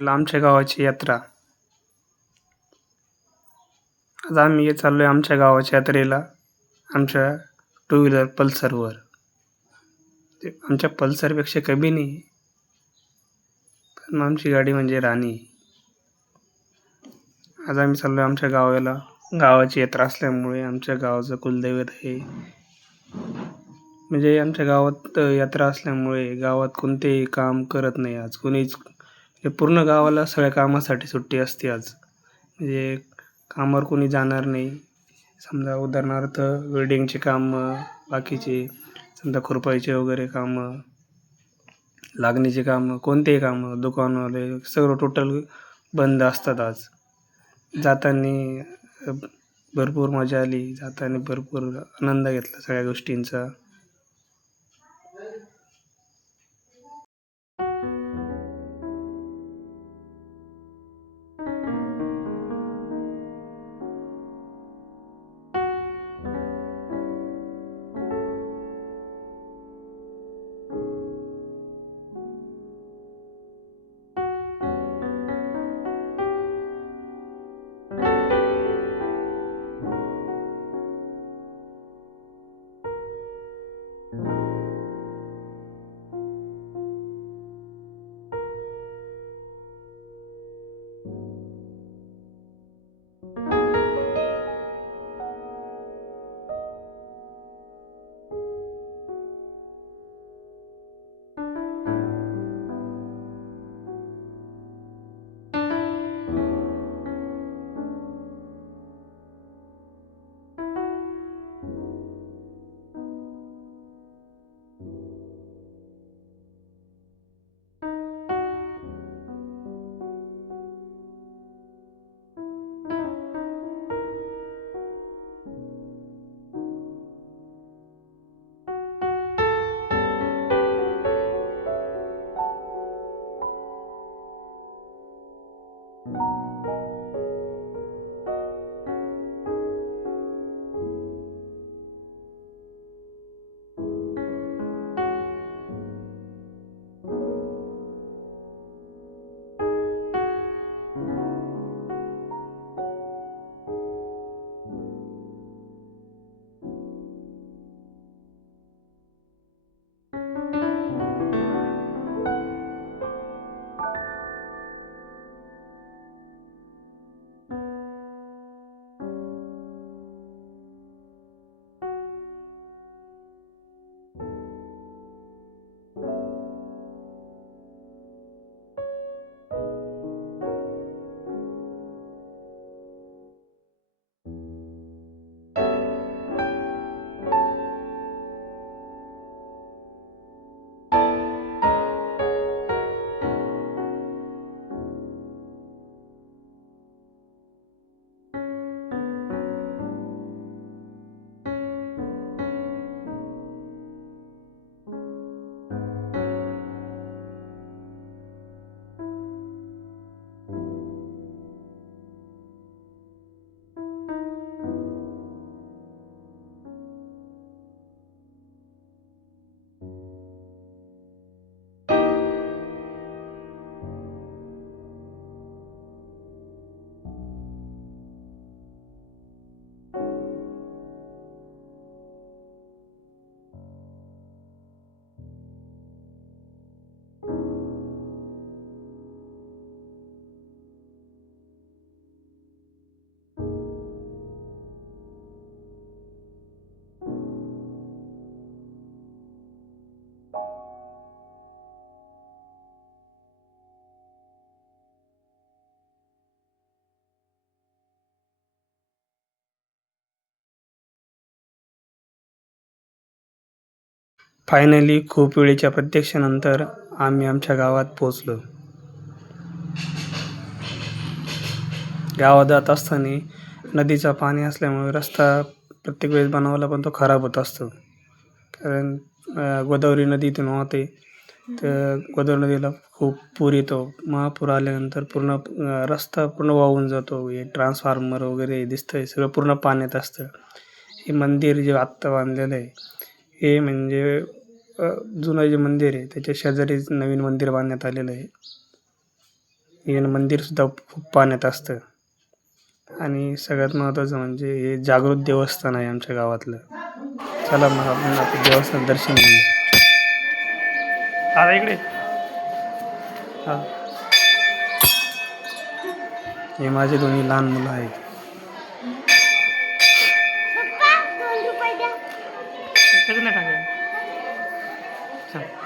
आमच्या गावाची यात्रा. आज आम्ही चाललोय आमच्या गावाच्या यात्रेला आमच्या टू व्हीलर पल्सरवर. ते आमच्या पल्सरपेक्षा कमी नाही, पण आमची गाडी म्हणजे राणी. आज आम्ही चाललोय आमच्या गावाला. गावाची यात्रा असल्यामुळे आमच्या गावाचं कुलदैवत आहे. म्हणजे आमच्या गावात यात्रा असल्यामुळे गावात कोणतेही काम करत नाही आज कोणीच. पूर्ण गावाला सगळ्या कामासाठी सुट्टी असते आज. म्हणजे कामावर कोणी जाणार नाही. समजा उदाहरणार्थ वेल्डिंगचे कामं, बाकीचे समजा खुरपायचे वगैरे कामं, लागणीचे कामं, कोणतेही कामं, दुकानवाले सगळं टोटल बंद असतात आज. जाताना भरपूर मजा आली, जाताना भरपूर आनंद घेतला सगळ्या गोष्टींचा. फायनली खूप वेळेच्या प्रतीक्षेनंतर आम्ही आमच्या गावात पोहोचलो. गावात जात असताना नदीचं पाणी असल्यामुळे रस्ता प्रत्येक वेळेस बनवला पण तो खराब होत असतो. कारण गोदावरी नदी इथून वाहते, तर गोदावरी नदीला खूप पूर येतो. महापूर आल्यानंतर पूर्ण रस्ता पूर्ण वाहून जातो. हे ट्रान्सफॉर्मर वगैरे दिसतंय सगळं पूर्ण पाण्यात असतं. हे मंदिर जे आत्ता बांधलेलं आहे, हे म्हणजे जुनं जे मंदिर आहे त्याच्या शेजारीच नवीन मंदिर बांधण्यात आलेलं आहे. हे मंदिरसुद्धा खूप पाण्यात असतं. आणि सगळ्यात महत्त्वाचं म्हणजे हे जागृत देवस्थान आहे आमच्या गावातलं. चला मग आपण आता देवस्थान दर्शन घेऊ. आता इकडे हां, हे माझे दोन्ही लहान मुलं आहेत. त्याचं नाही टाकायचं. चल.